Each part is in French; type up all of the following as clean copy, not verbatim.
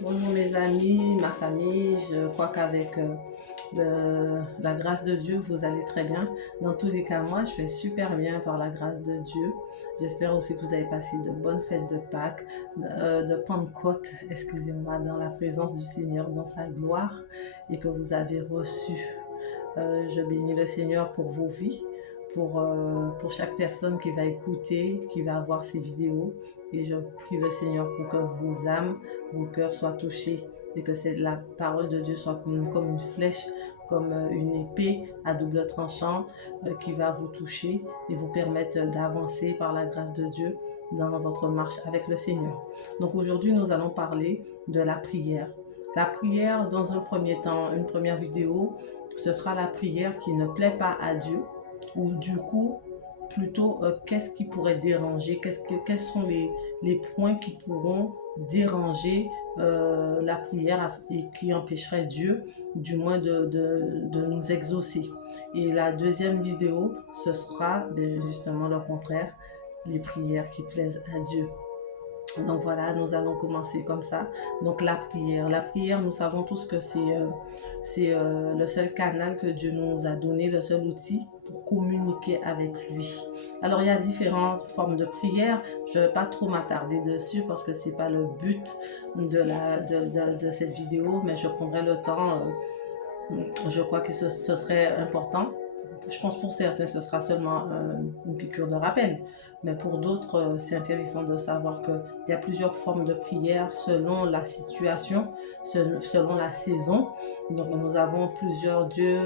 Bonjour mes amis, ma famille, je crois qu'avec la grâce de Dieu, vous allez très bien. Dans tous les cas, moi, je vais super bien par la grâce de Dieu. J'espère aussi que vous avez passé de bonnes fêtes de Pâques, de Pentecôte, excusez-moi, dans la présence du Seigneur, dans sa gloire, et que vous avez reçu. Je bénis le Seigneur pour vos vies, pour chaque personne qui va écouter, qui va voir ces vidéos. Et je prie le Seigneur pour que vos âmes, vos cœurs soient touchés et que la parole de Dieu soit comme une flèche, comme une épée à double tranchant qui va vous toucher et vous permettre d'avancer par la grâce de Dieu dans votre marche avec le Seigneur. Donc aujourd'hui, nous allons parler de la prière. La prière, dans un premier temps, une première vidéo, ce sera la prière qui ne plaît pas à Dieu, ou du coup, plutôt, qu'est-ce qui pourrait déranger, quels sont les points qui pourront déranger la prière et qui empêcheraient Dieu, du moins, de nous exaucer. Et la deuxième vidéo, ce sera justement le contraire, les prières qui plaisent à Dieu. Donc voilà, nous allons commencer comme ça. Donc la prière. La prière, nous savons tous que c'est le seul canal que Dieu nous a donné, le seul outil pour communiquer avec lui. Alors il y a différentes formes de prière. Je ne vais pas trop m'attarder dessus parce que c'est pas le but de cette vidéo, mais je prendrai le temps. Je crois que ce serait important. Je pense pour certains, ce sera seulement une piqûre de rappel. Mais pour d'autres, c'est intéressant de savoir qu'il y a plusieurs formes de prière selon la situation, selon la saison. Donc nous avons Dieu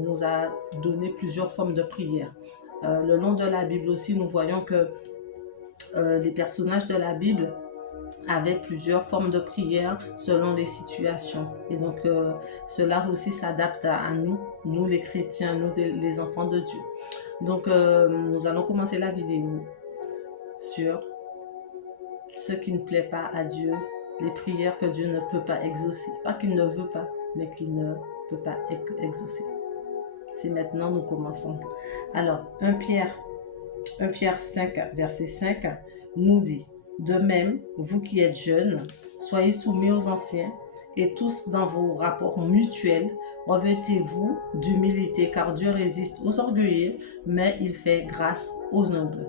nous a donné plusieurs formes de prière. Le long de la Bible aussi, nous voyons que les personnages de la Bible avaient plusieurs formes de prière selon les situations. Et donc, cela aussi s'adapte à nous, nous les chrétiens, nous les enfants de Dieu. Donc, nous allons commencer la vidéo sur ce qui ne plaît pas à Dieu, les prières que Dieu ne peut pas exaucer. Pas qu'il ne veut pas, mais qu'il ne peut pas exaucer. C'est maintenant, nous commençons. Alors, 1 Pierre 5, verset 5 nous dit: de même, vous qui êtes jeunes, soyez soumis aux anciens, et tous dans vos rapports mutuels, revêtez-vous d'humilité, car Dieu résiste aux orgueilleux, mais il fait grâce aux humbles.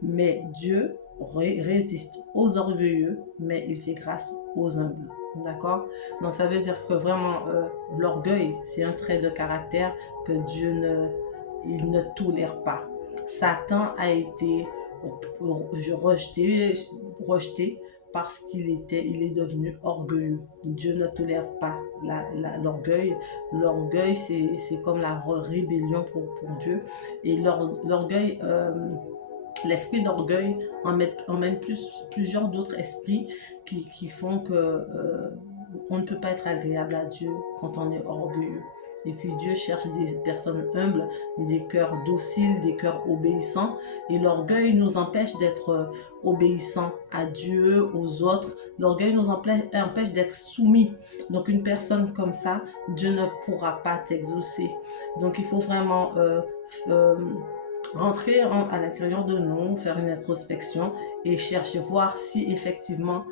Mais Dieu résiste aux orgueilleux, mais il fait grâce aux humbles. D'accord? Donc ça veut dire que vraiment, l'orgueil, c'est un trait de caractère que Dieu ne tolère pas. Satan a été rejeté parce qu'il est devenu orgueilleux. Dieu ne tolère pas l'orgueil. L'orgueil, c'est comme la rébellion pour Dieu. Et l'orgueil, l'esprit d'orgueil emmène plusieurs d'autres esprits qui font que on ne peut pas être agréable à Dieu quand on est orgueilleux. Et puis Dieu cherche des personnes humbles, des cœurs dociles, des cœurs obéissants. Et l'orgueil nous empêche d'être obéissants à Dieu, aux autres. L'orgueil nous empêche d'être soumis. Donc une personne comme ça, Dieu ne pourra pas t'exaucer. Donc il faut vraiment rentrer à l'intérieur de nous, faire une introspection et chercher, voir si effectivement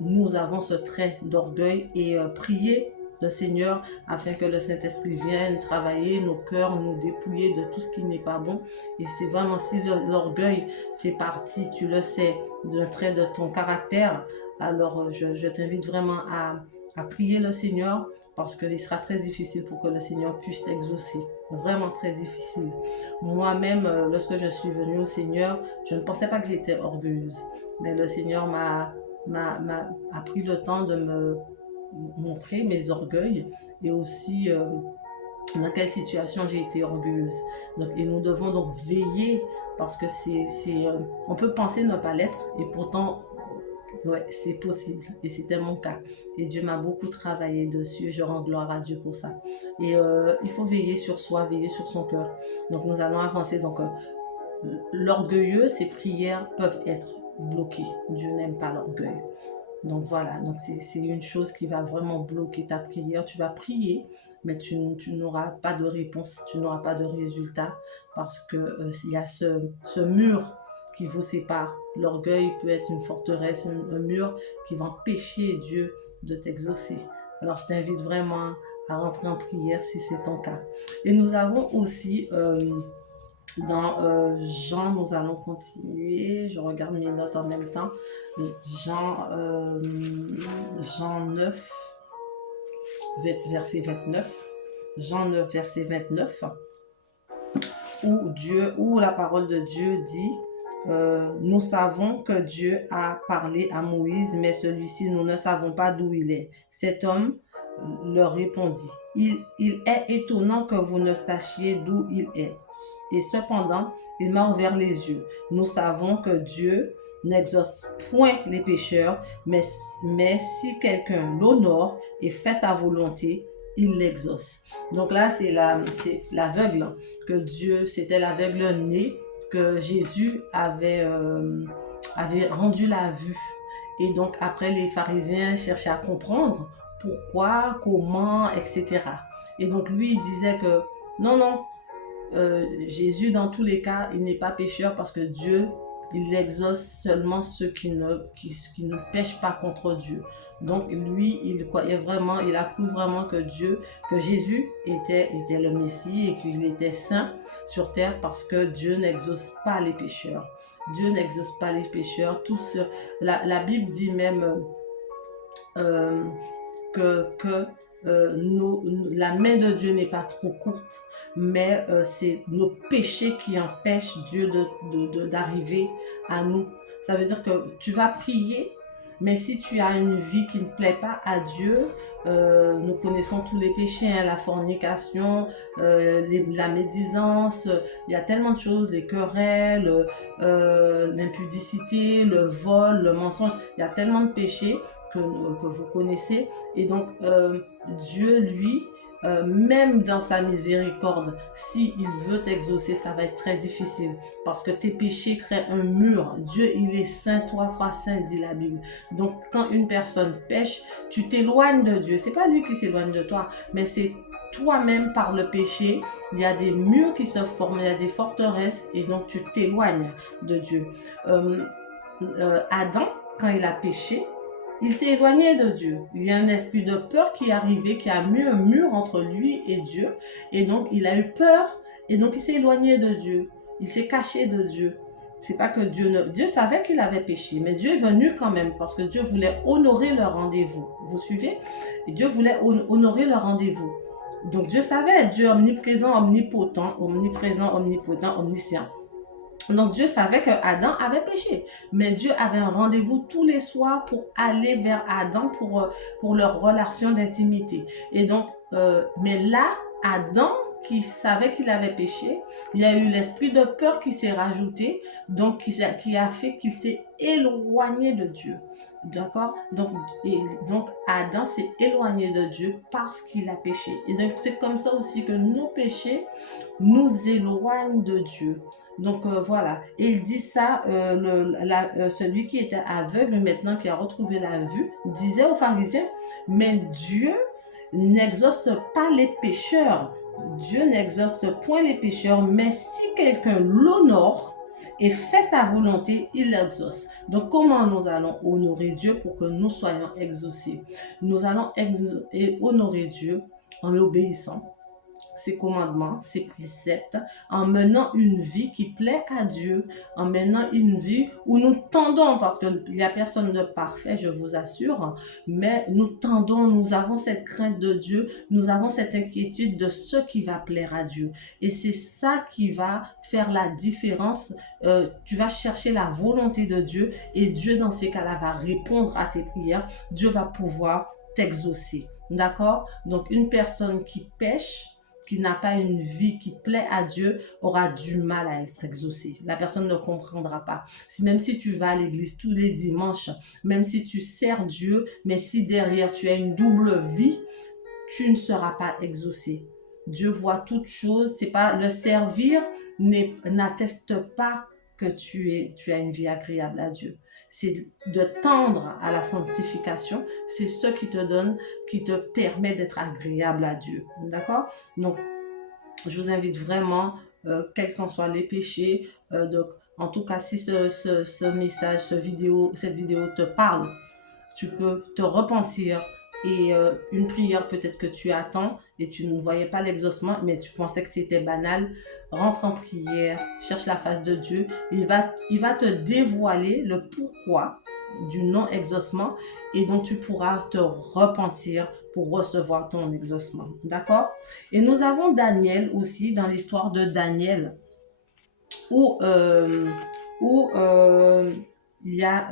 nous avons ce trait d'orgueil et prier le Seigneur afin que le Saint-Esprit vienne travailler nos cœurs, nous dépouiller de tout ce qui n'est pas bon. Et c'est vraiment, si l'orgueil fait partie, tu le sais, d'un trait de ton caractère, alors je t'invite vraiment à prier le Seigneur, parce qu'il sera très difficile pour que le Seigneur puisse t'exaucer. Vraiment très difficile. Moi-même, lorsque je suis venue au Seigneur, je ne pensais pas que j'étais orgueilleuse. Mais le Seigneur a pris le temps de me montrer mes orgueils et aussi dans quelle situation j'ai été orgueilleuse. Donc, et nous devons donc veiller, parce que on peut penser ne pas l'être et pourtant, ouais, c'est possible. Et c'était mon cas. Et Dieu m'a beaucoup travaillé dessus. Je rends gloire à Dieu pour ça. Et il faut veiller sur soi, veiller sur son cœur. Donc nous allons avancer. Donc l'orgueilleux, ses prières peuvent être bloquées. Dieu n'aime pas l'orgueil. Donc voilà, donc c'est une chose qui va vraiment bloquer ta prière. Tu vas prier, mais tu n'auras pas de réponse, tu n'auras pas de résultat, parce que il y a ce mur qui vous sépare. L'orgueil peut être une forteresse, un mur qui va empêcher Dieu de t'exaucer. Alors je t'invite vraiment à rentrer en prière si c'est ton cas. Et nous avons aussi dans Jean, nous allons continuer. Je regarde mes notes en même temps. Jean, Jean 9, verset 29. Jean 9, verset 29. Où la parole de Dieu dit nous savons que Dieu a parlé à Moïse, mais celui-ci, nous ne savons pas d'où il est. Cet homme leur répondit, il est étonnant que vous ne sachiez d'où il est. Et cependant, il m'a ouvert les yeux. Nous savons que Dieu n'exauce point les pécheurs, mais si quelqu'un l'honore et fait sa volonté, il l'exauce. Donc là, c'est l'aveugle que Dieu, c'était l'aveugle né que Jésus avait rendu la vue. Et donc après, les pharisiens cherchaient à comprendre pourquoi, comment, etc. Et donc lui, il disait que non, Jésus, dans tous les cas, il n'est pas pécheur parce que Dieu, il exauce seulement ceux qui ne pêchent pas contre Dieu. Donc lui, il croyait vraiment, il a cru vraiment que Jésus était le Messie et qu'il était saint sur terre parce que Dieu n'exauce pas les pécheurs. Dieu n'exauce pas les pécheurs. La Bible dit même la main de Dieu n'est pas trop courte, mais c'est nos péchés qui empêchent Dieu d'arriver à nous. Ça veut dire que tu vas prier, mais si tu as une vie qui ne plaît pas à Dieu, nous connaissons tous les péchés, hein, la fornication, la médisance, il y a tellement de choses, les querelles, l'impudicité, le vol, le mensonge, il y a tellement de péchés que vous connaissez. Et donc, Dieu, lui, même dans sa miséricorde, s'il veut t'exaucer, ça va être très difficile parce que tes péchés créent un mur. Dieu, il est saint, 3 fois saint, dit la Bible. Donc, quand une personne pêche, tu t'éloignes de Dieu. C'est pas lui qui s'éloigne de toi, mais c'est toi-même par le péché. Il y a des murs qui se forment, il y a des forteresses et donc tu t'éloignes de Dieu. Adam, quand il a péché, il s'est éloigné de Dieu. Il y a un esprit de peur qui est arrivé, qui a mis un mur entre lui et Dieu. Et donc, il a eu peur. Et donc, il s'est éloigné de Dieu. Il s'est caché de Dieu. C'est pas que Dieu savait qu'il avait péché, mais Dieu est venu quand même parce que Dieu voulait honorer leur rendez-vous. Vous suivez? Et Dieu voulait honorer leur rendez-vous. Donc, Dieu savait, Dieu omniprésent, omnipotent, omniprésent, omnipotent, omniscient. Donc Dieu savait que Adam avait péché, mais Dieu avait un rendez-vous tous les soirs pour aller vers Adam pour leur relation d'intimité. Et donc, mais là, Adam qui savait qu'il avait péché, il y a eu l'esprit de peur qui s'est rajouté, donc qui a fait qu'il s'est éloigné de Dieu. D'accord? Donc Adam s'est éloigné de Dieu parce qu'il a péché. Et donc c'est comme ça aussi que nos péchés nous éloignent de Dieu. Donc voilà, et il dit ça, celui qui était aveugle, maintenant qui a retrouvé la vue, disait aux pharisiens, mais Dieu n'exauce pas les pécheurs. Dieu n'exauce point les pécheurs, mais si quelqu'un l'honore et fait sa volonté, il l'exauce. Donc comment nous allons honorer Dieu pour que nous soyons exaucés? Nous allons honorer Dieu en obéissant ses commandements, ses préceptes, en menant une vie qui plaît à Dieu, en menant une vie où nous tendons, parce qu'il n'y a personne de parfait, je vous assure, mais nous tendons, nous avons cette crainte de Dieu, nous avons cette inquiétude de ce qui va plaire à Dieu. Et c'est ça qui va faire la différence. Tu vas chercher la volonté de Dieu et Dieu, dans ces cas-là, va répondre à tes prières. Dieu va pouvoir t'exaucer. D'accord? Donc, une personne qui pêche, qui n'a pas une vie qui plaît à Dieu, aura du mal à être exaucé. La personne ne comprendra pas. Même si tu vas à l'église tous les dimanches, même si tu sers Dieu, mais si derrière tu as une double vie, tu ne seras pas exaucé. Dieu voit toutes choses. C'est pas le servir n'atteste pas que tu as une vie agréable à Dieu. C'est de tendre à la sanctification. C'est ce qui te permet d'être agréable à Dieu. D'accord? Donc, je vous invite vraiment, quels qu'en soient les péchés, En tout cas, si ce message, cette vidéo te parle, tu peux te repentir et une prière peut-être que tu attends et tu ne voyais pas l'exaucement, mais tu pensais que c'était banal. Rentre en prière, cherche la face de Dieu. Il va te dévoiler le pourquoi du non-exaucement et donc tu pourras te repentir pour recevoir ton exaucement. D'accord? Et nous avons Daniel aussi dans l'histoire de Daniel où, où il y a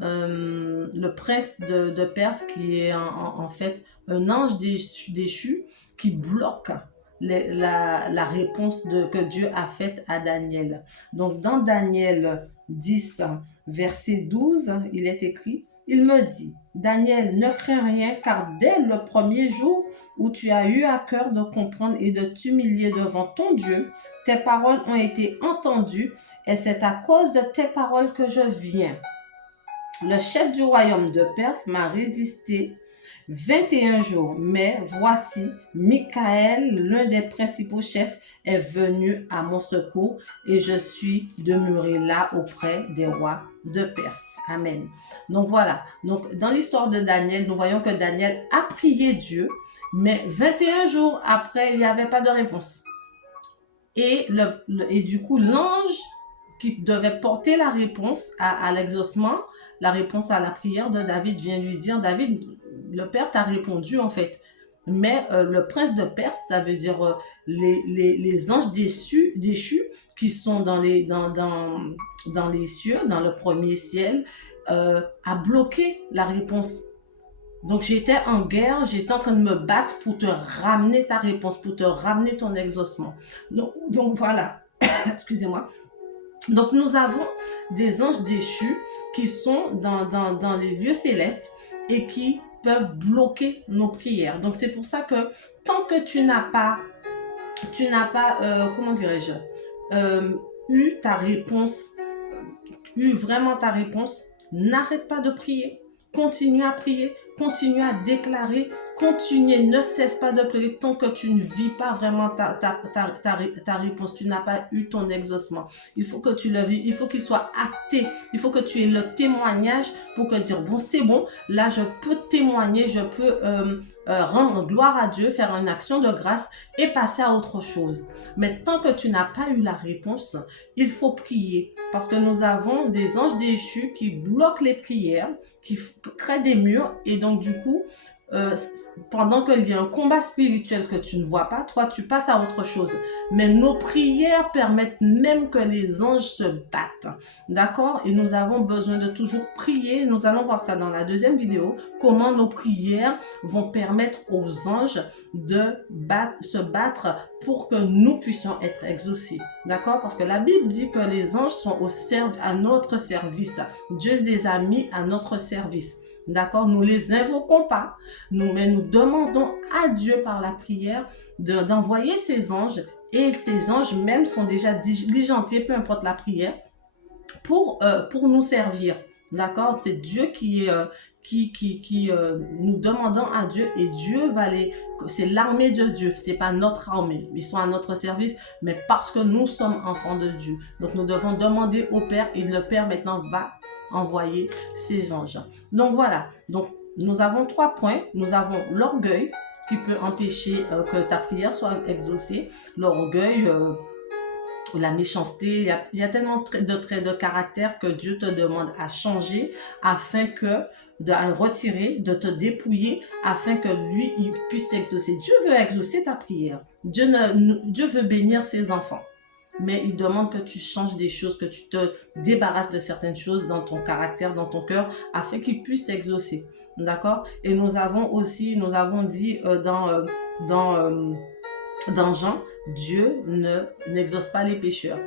le prince de Perse qui est en fait un ange déchu qui bloque la réponse que Dieu a faite à Daniel. Donc dans Daniel 10, verset 12, il est écrit, il me dit, Daniel, ne crains rien car dès le premier jour où tu as eu à cœur de comprendre et de t'humilier devant ton Dieu, tes paroles ont été entendues et c'est à cause de tes paroles que je viens. Le chef du royaume de Perse m'a résisté 21 jours, mais voici, Michael, l'un des principaux chefs, est venu à mon secours et je suis demeuré là auprès des rois de Perse. Amen. Donc voilà, donc dans l'histoire de Daniel, nous voyons que Daniel a prié Dieu, mais 21 jours après, il n'y avait pas de réponse. Et du coup, l'ange qui devait porter la réponse à l'exaucement, la réponse à la prière de David vient lui dire, David, le Père t'a répondu en fait. Mais le prince de Perse, ça veut dire les anges déchus qui sont dans les cieux, dans le premier ciel, a bloqué la réponse. Donc j'étais en guerre, j'étais en train de me battre pour te ramener ta réponse, pour te ramener ton exaucement. Donc voilà, excusez-moi. Donc nous avons des anges déchus qui sont dans les lieux célestes et qui peuvent bloquer nos prières. Donc c'est pour ça que tant que tu n'as pas comment dirais-je, eu ta réponse, eu vraiment ta réponse, n'arrête pas de prier. Continue à prier, continue à déclarer, continue, ne cesse pas de prier tant que tu ne vis pas vraiment ta réponse, tu n'as pas eu ton exaucement. Il faut que tu le vives, il faut qu'il soit acté, il faut que tu aies le témoignage pour que dire, bon, c'est bon, là je peux témoigner, je peux rendre gloire à Dieu, faire une action de grâce et passer à autre chose. Mais tant que tu n'as pas eu la réponse, il faut prier parce que nous avons des anges déchus qui bloquent les prières, qui créent des murs et donc du coup, pendant qu'il y a un combat spirituel que tu ne vois pas, toi tu passes à autre chose. Mais nos prières permettent même que les anges se battent. D'accord? Et nous avons besoin de toujours prier. Nous allons voir ça dans la deuxième vidéo, comment nos prières vont permettre aux anges de se battre pour que nous puissions être exaucés. D'accord? Parce que la Bible dit que les anges sont à notre service. Dieu les a mis à notre service. D'accord? Nous les invoquons pas, mais nous demandons à Dieu par la prière d'envoyer ses anges et ces anges même sont déjà diligentés, peu importe la prière, pour nous servir. D'accord? C'est Dieu qui nous demandons à Dieu et Dieu c'est l'armée de Dieu, c'est pas notre armée. Ils sont à notre service, mais parce que nous sommes enfants de Dieu. Donc nous devons demander au Père et le Père maintenant va envoyer ses anges. Donc voilà, donc nous avons 3 points. Nous avons l'orgueil qui peut empêcher que ta prière soit exaucée. L'orgueil, la méchanceté, il y a tellement de traits de caractère que Dieu te demande à changer afin que de retirer, de te dépouiller afin que lui, il puisse t'exaucer. Dieu veut exaucer ta prière. Dieu veut bénir ses enfants. Mais il demande que tu changes des choses, que tu te débarrasses de certaines choses dans ton caractère, dans ton cœur, afin qu'il puisse t'exaucer. D'accord? Et nous avons dit dans Jean, Dieu n'exauce pas les pécheurs.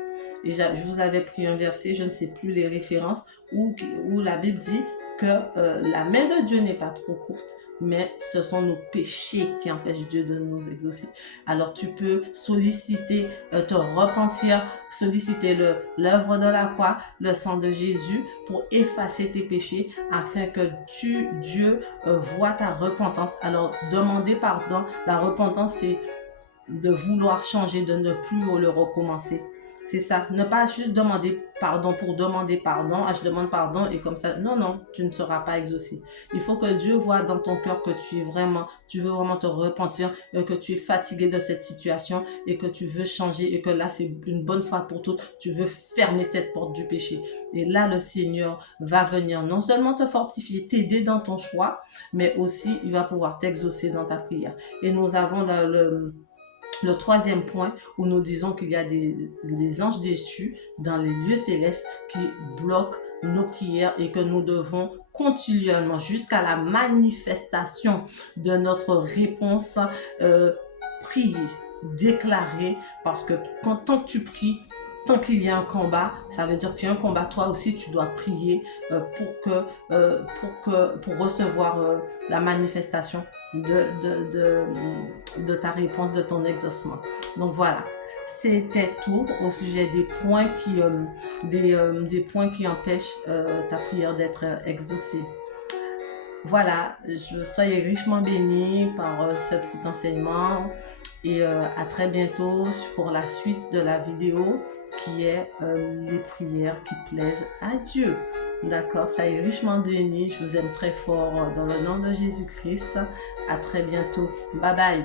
Et je vous avais pris un verset, je ne sais plus les références, où la Bible dit que la main de Dieu n'est pas trop courte, mais ce sont nos péchés qui empêchent Dieu de nous exaucer. Alors tu peux solliciter, te repentir, solliciter l'œuvre de la croix, le sang de Jésus pour effacer tes péchés afin que Dieu voit ta repentance. Alors demander pardon, la repentance c'est de vouloir changer, de ne plus le recommencer. C'est ça. Ne pas juste demander pardon pour demander pardon. Ah, je demande pardon et comme ça. Non, non, tu ne seras pas exaucé. Il faut que Dieu voie dans ton cœur que tu veux vraiment te repentir, que tu es fatigué de cette situation et que tu veux changer et que là, c'est une bonne fois pour toutes. Tu veux fermer cette porte du péché. Et là, le Seigneur va venir non seulement te fortifier, t'aider dans ton choix, mais aussi il va pouvoir t'exaucer dans ta prière. Et nous avons le troisième point où nous disons qu'il y a des anges déçus dans les lieux célestes qui bloquent nos prières et que nous devons continuellement jusqu'à la manifestation de notre réponse prier, déclarer, parce que tant que tu pries, tant qu'il y a un combat, ça veut dire qu'il y a un combat, toi aussi tu dois prier pour recevoir la manifestation de ta réponse, de ton exaucement. Donc voilà, c'était tout au sujet des points qui empêchent ta prière d'être exaucée. Voilà, soyez richement bénis par ce petit enseignement et à très bientôt pour la suite de la vidéo qui est les prières qui plaisent à Dieu. D'accord, soyez richement bénis, je vous aime très fort dans le nom de Jésus-Christ. À très bientôt. Bye bye.